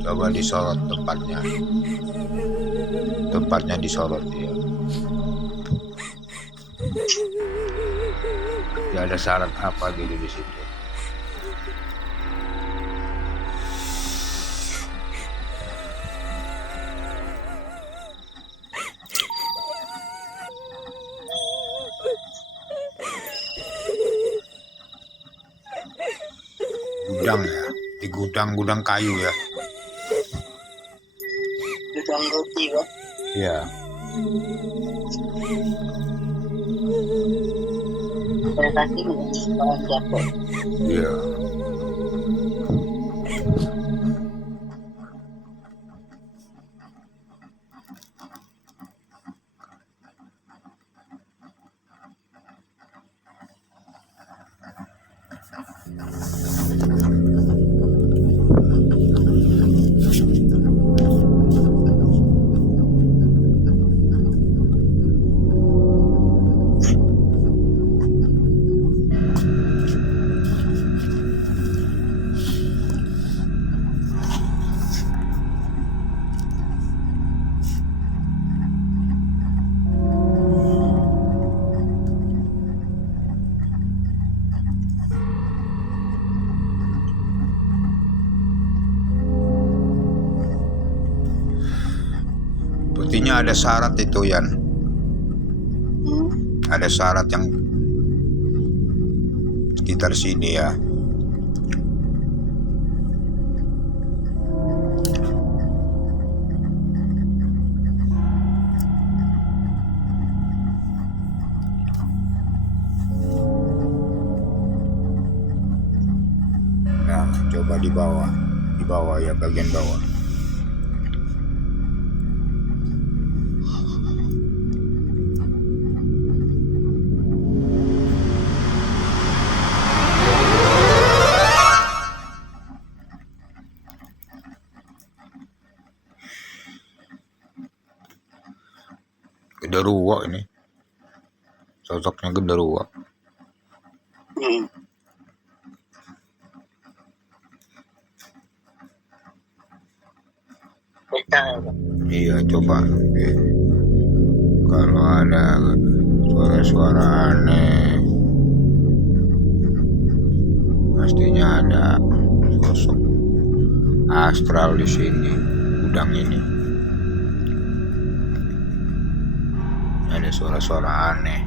Coba disorot tempatnya. Tempatnya disorot ya. Ya ada syarat apa gitu di situ. Gudang ya, di gudang kayu ya. Gudang roti, Pak. Iya. Saya kaki dengan jatuh. Iya. Sepertinya ada syarat itu, Yan. Ada syarat yang sekitar sini ya. Nah, coba di bawah ya, bagian bawah. Genderuwo ini. Sosoknya genderuwo. Iya, coba. Kalau ada suara-suara aneh, pastinya ada sosok astral di sini, gudang ini. Ada suara-suara aneh.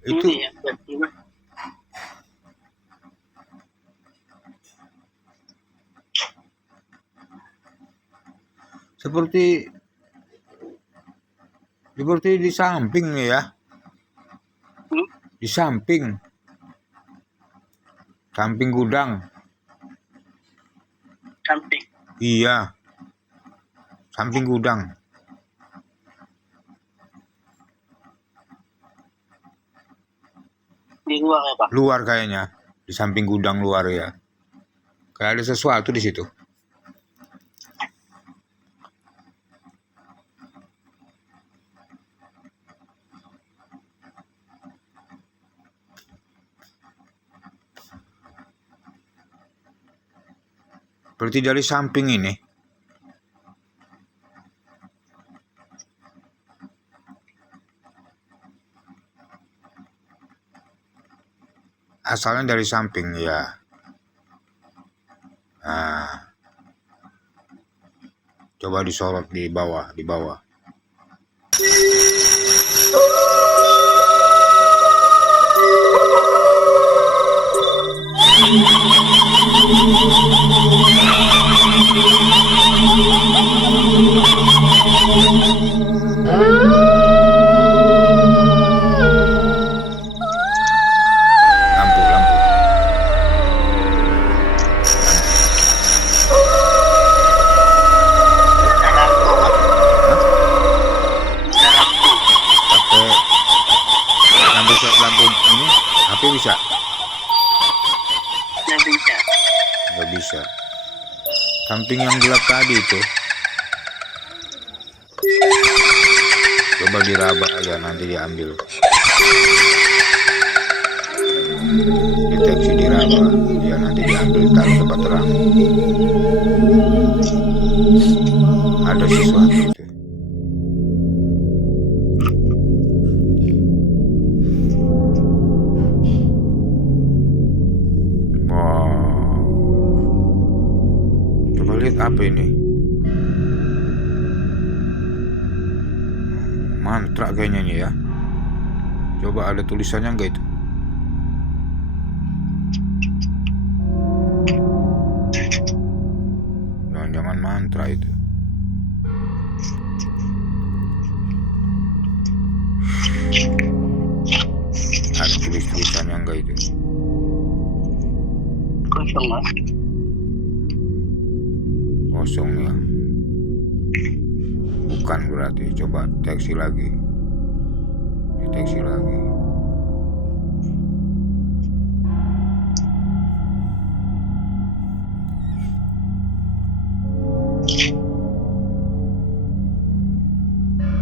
Itu seperti di samping ya. Di samping gudang. Samping. Iya. Samping gudang. Di luar ya, Pak? Luar kayaknya. Di samping gudang luar ya. Kayak ada sesuatu di situ. Seperti dari samping ini. Asalnya dari samping ya. Nah, Coba disorot di bawah, di bawah. Lampu, lampu. Lampu, Mas. Hah? Lampu. Pakai lampu ini, HP bisa? Nggak bisa. Nggak bisa. Samping yang gelap tadi itu, coba diraba aja, nanti diambil. Deteksi diraba, ya nanti diambil, taruh tempat terang. Ada sesuatu itu. Wow. Coba lihat apa ini? Mantra kayaknya nih ya. Coba ada tulisannya enggak itu? Jangan mantra itu. Ada tulisannya enggak itu? Kosong, Mas. Kosong ya. Bukan berarti. Coba deteksi lagi. Deteksi lagi.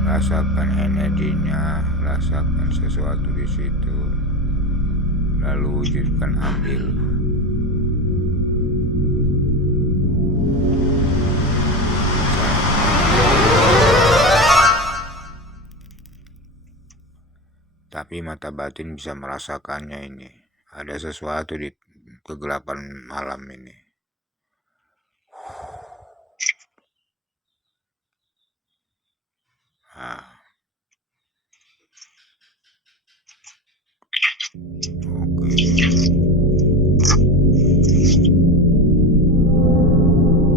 Rasakan energinya, rasakan sesuatu di situ, lalu wujudkan, ambil. Tapi mata batin bisa merasakannya ini. Ada sesuatu di kegelapan malam ini. Ah. Oke.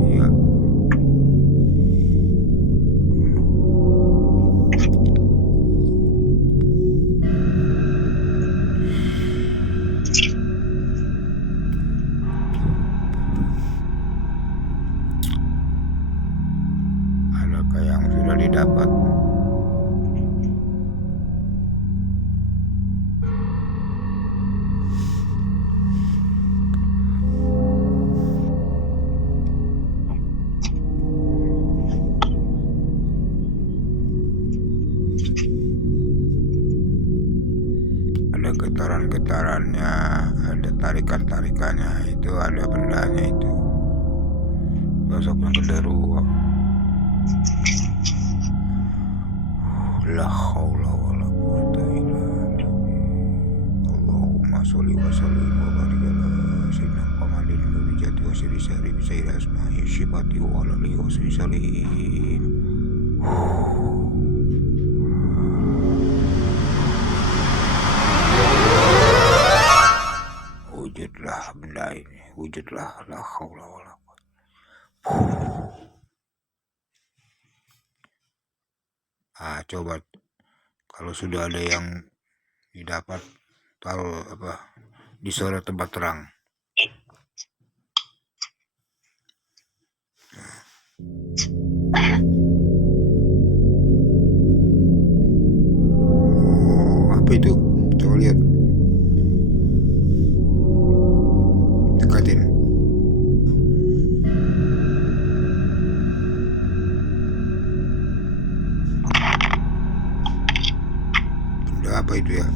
Iya. Adakah yang sudah didapat? Ada getaran-getarannya, ada tarikan-tarikannya, itu ada bendanya itu. Sosoknya genderuwo. La haula wala quwata illa billah. Allahumma sholli wa sallim wa barik ala sayyidina Muhammadin wa jati wa sirri sari bi sayri asma'i syifati wa ala alihi wa sallim. Wujudlah benda ini, wujudlah, la haula wala quwata. Coba kalau sudah ada yang didapat, taruh disorot tempat terang. Apa itu? Coba lihat. Dekatin. Benda apa itu ya?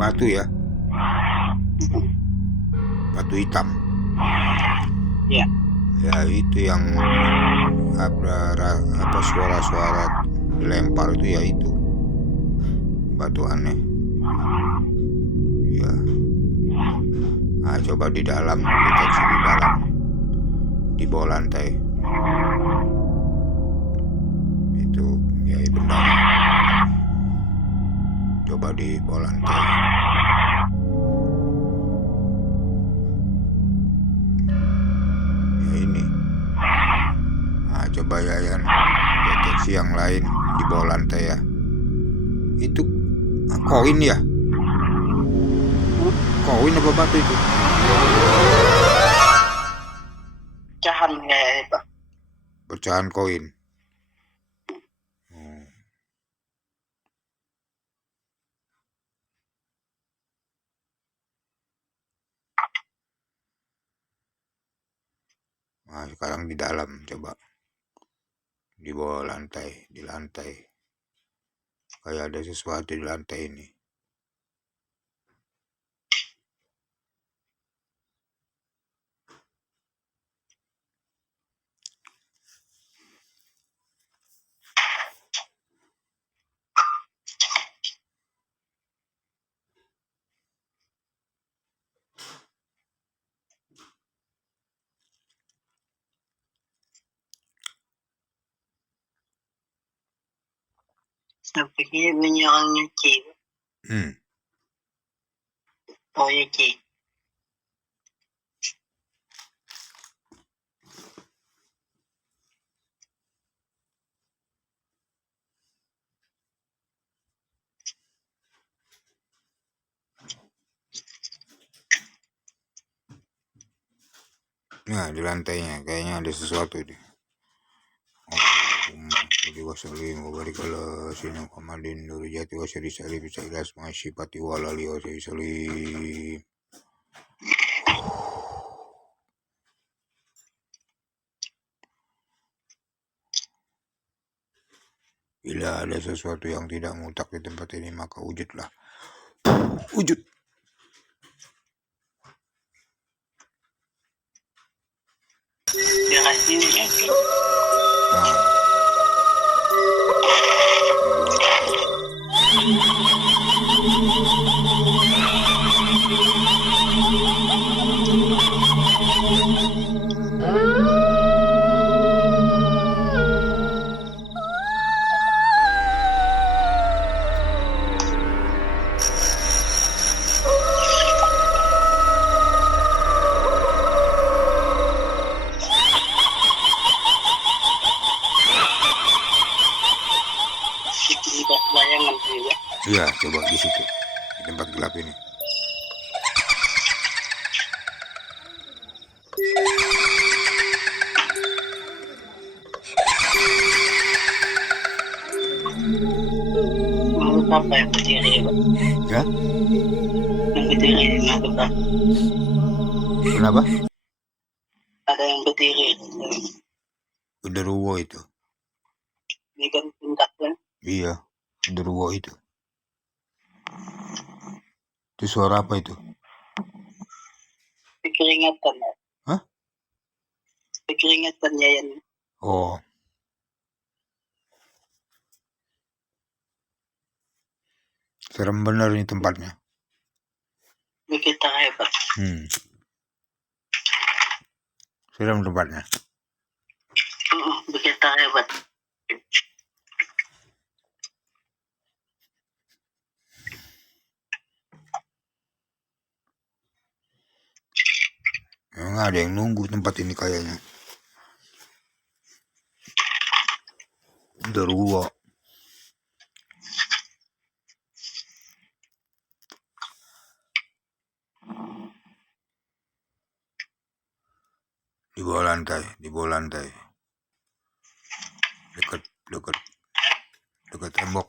Batu ya? Batu hitam. Iya. Ya itu yang apa suara-suara dilempar itu, ya itu batu aneh. Ya, Nah, coba di dalam, deteksi di dalam, di bawah lantai. Itu ya benda. Coba di bawah lantai. Ya ini. Nah, coba ya Yan, deteksi yang lain di bawah lantai ya. Itu koin ya? Koin apa batu itu? Pecahan kayaknya Pak. Pecahan koin. Nah, sekarang di dalam coba. Di bawah lantai, di lantai. Kayak ada sesuatu di lantai ini. Saya pikir bunyi orang nyuci. Oh nyuci. Nah, di lantainya kayaknya ada sesuatu deh. Jadi wasalim wabarikala sinang kamadin duri jati wasari sari bisa ilas masih pati walali wasari salim. Bila ada sesuatu yang tidak mutak di tempat ini maka wujudlah. Wujud. Dia kasih ya. Bayangan juga. Iya, coba di situ, di tempat gelap ini. Makhluk apa yang berdiri Pak? Ya? Yang berdiri makhluk apa? Kenapa? Ada yang berdiri. Genderuwo itu. Ini kan tingkat kan? Iya, genderuwo itu. Itu suara apa itu? Keringatan ya. Hah? Keringatan ya Yan. Oh. Serem bener ini tempatnya. Begitu hebat. Serem tempatnya. Begitu hebat. Memang ada yang nunggu tempat ini kayaknya. Genderuwo. Di bawah lantai, di bawah lantai. Dekat tembok.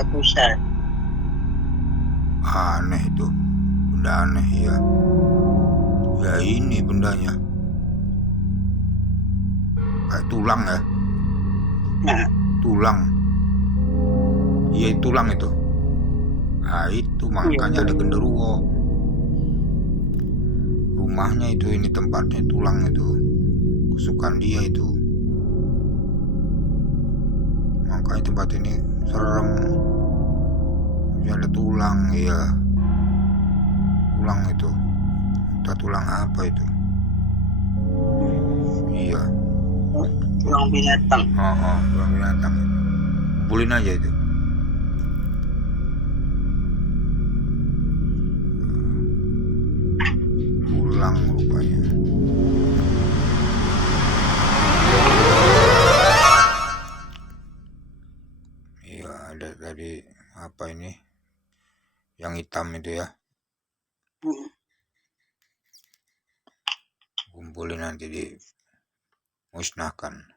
Bisa pusat. Aneh itu. Benda aneh ya. Ya ini bendanya. Kayak tulang ya. Nah, Tulang. Iya tulang itu. Nah itu makanya ada genderuwo. Rumahnya itu ini tempatnya tulang itu. Kesukaan dia itu. Makanya tempat ini serem. Ada tulang ya. Tulang itu. Entah tulang apa itu. Iya. tulang binatang. Tulang binatang. Kumpulin aja itu. Tulang rupanya. Iya ada tadi apa ini? Yang hitam itu ya. Kumpulin nanti dimusnahkan.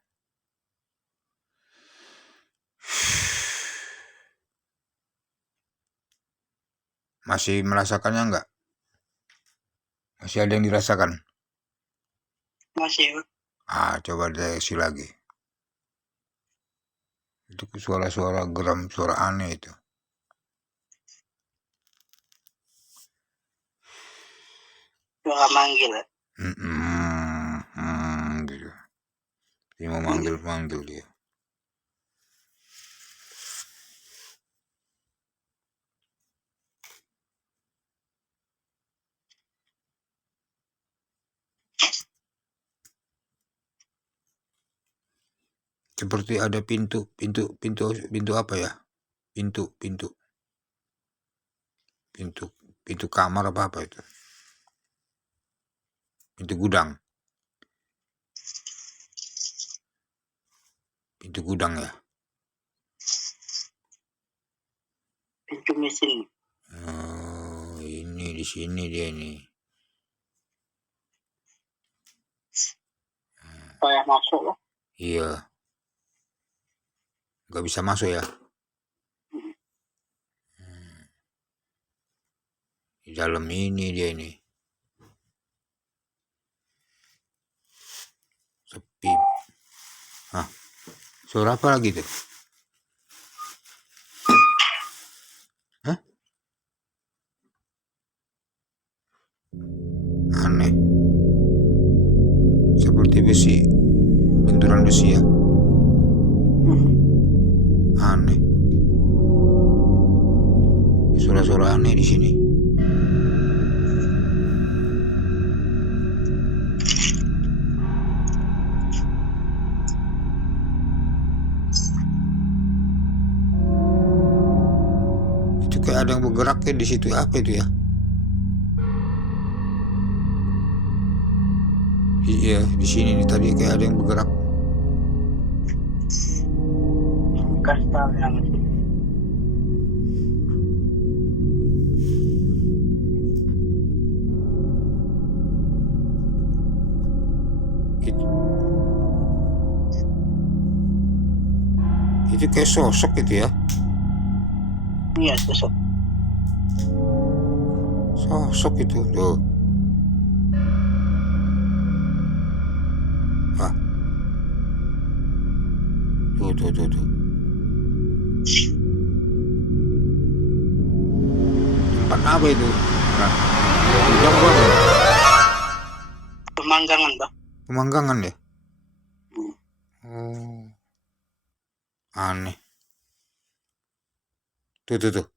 Masih merasakannya enggak? Masih ada yang dirasakan? Masih. Coba deteksi lagi. Itu suara-suara geram, suara aneh itu. Suara manggil. Gitu. Dia mau manggil dia. Seperti ada pintu apa ya? Pintu kamar apa itu? Pintu gudang. Pintu gudang ya. Pintu mesin. Ini di sini dia nih. Saya masuk loh. Iya. Gak bisa masuk ya. Di dalam ini dia ini. Sepi. Suara apa lagi tuh? Aneh. Seperti besi. Benturan besi ya. Aneh. Suara-suara aneh di sini. Itu kayak ada yang bergerak ya di situ. Apa itu ya? Iya, di sini nih tadi kayak ada yang bergerak. Kastal yang Itu kayak sosok gitu ya. iya sosok. Sosok itu tuh. Tuh. Tempat apa itu? Gudang apa? Pemanggangan, Bang. Pemanggangan ya? Oh. Aneh. Tuh.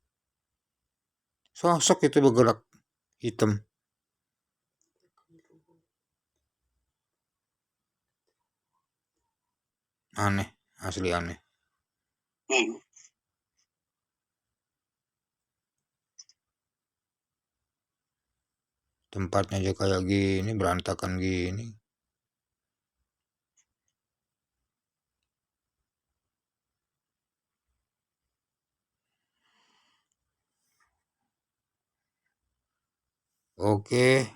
Sosok itu bergerak hitam. Aneh, asli aneh. Tempatnya aja kayak gini, berantakan gini. Oke,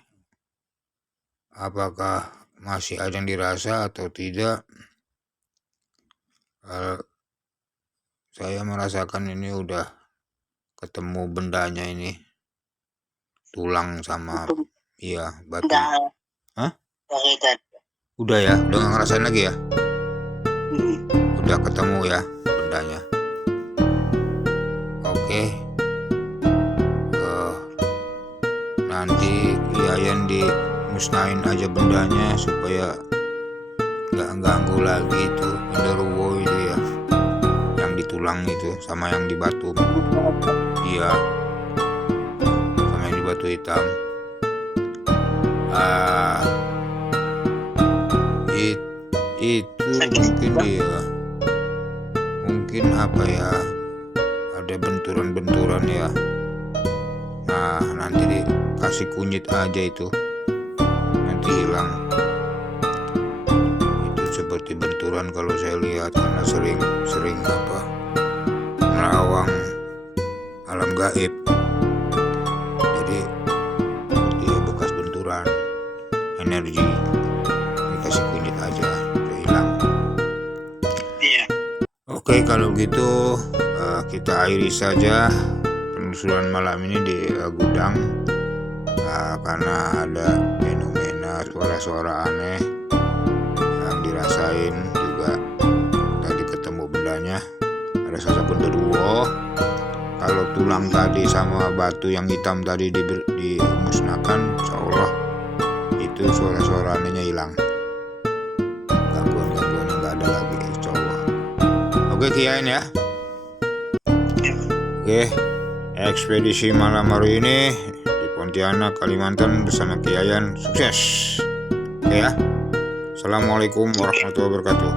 apakah masih ada yang dirasa atau tidak? saya merasakan ini udah ketemu bendanya ini, tulang sama Itu iya batu. udah Hah? dari tadi. Udah ya, udah nggak ngerasain lagi ya? Hmm. Udah ketemu ya bendanya. Oke. Nanti Yayan dimusnahin aja bendanya supaya nggak ganggu lagi itu genderuwo itu ya, yang di tulang itu sama yang di batu. Iya, sama yang di batu hitam. Itu mungkin dia, mungkin apa ya, ada benturan-benturan ya. Nah, nanti dikasih kunyit aja itu, nanti hilang. Itu seperti benturan kalau saya lihat, karena sering apa, merawang alam gaib. Jadi seperti bekas benturan energi, dikasih kunyit aja, udah hilang. Iya. Oke, kalau gitu kita akhiri saja penelusuran malam ini di gudang, karena ada fenomena suara-suara aneh yang dirasain juga. Tadi ketemu bendanya, ada sosok genderuwo. Kalau tulang tadi sama batu yang hitam tadi dimusnahkan, insya Allah itu suara-suara anehnya hilang, gangguan-gangguannya nggak ada lagi, insya Allah. Oke Kiain ya. Oke, ekspedisi malam hari ini di Pontianak, Kalimantan bersama Kiayan, sukses. Oke ya. Assalamualaikum warahmatullahi wabarakatuh.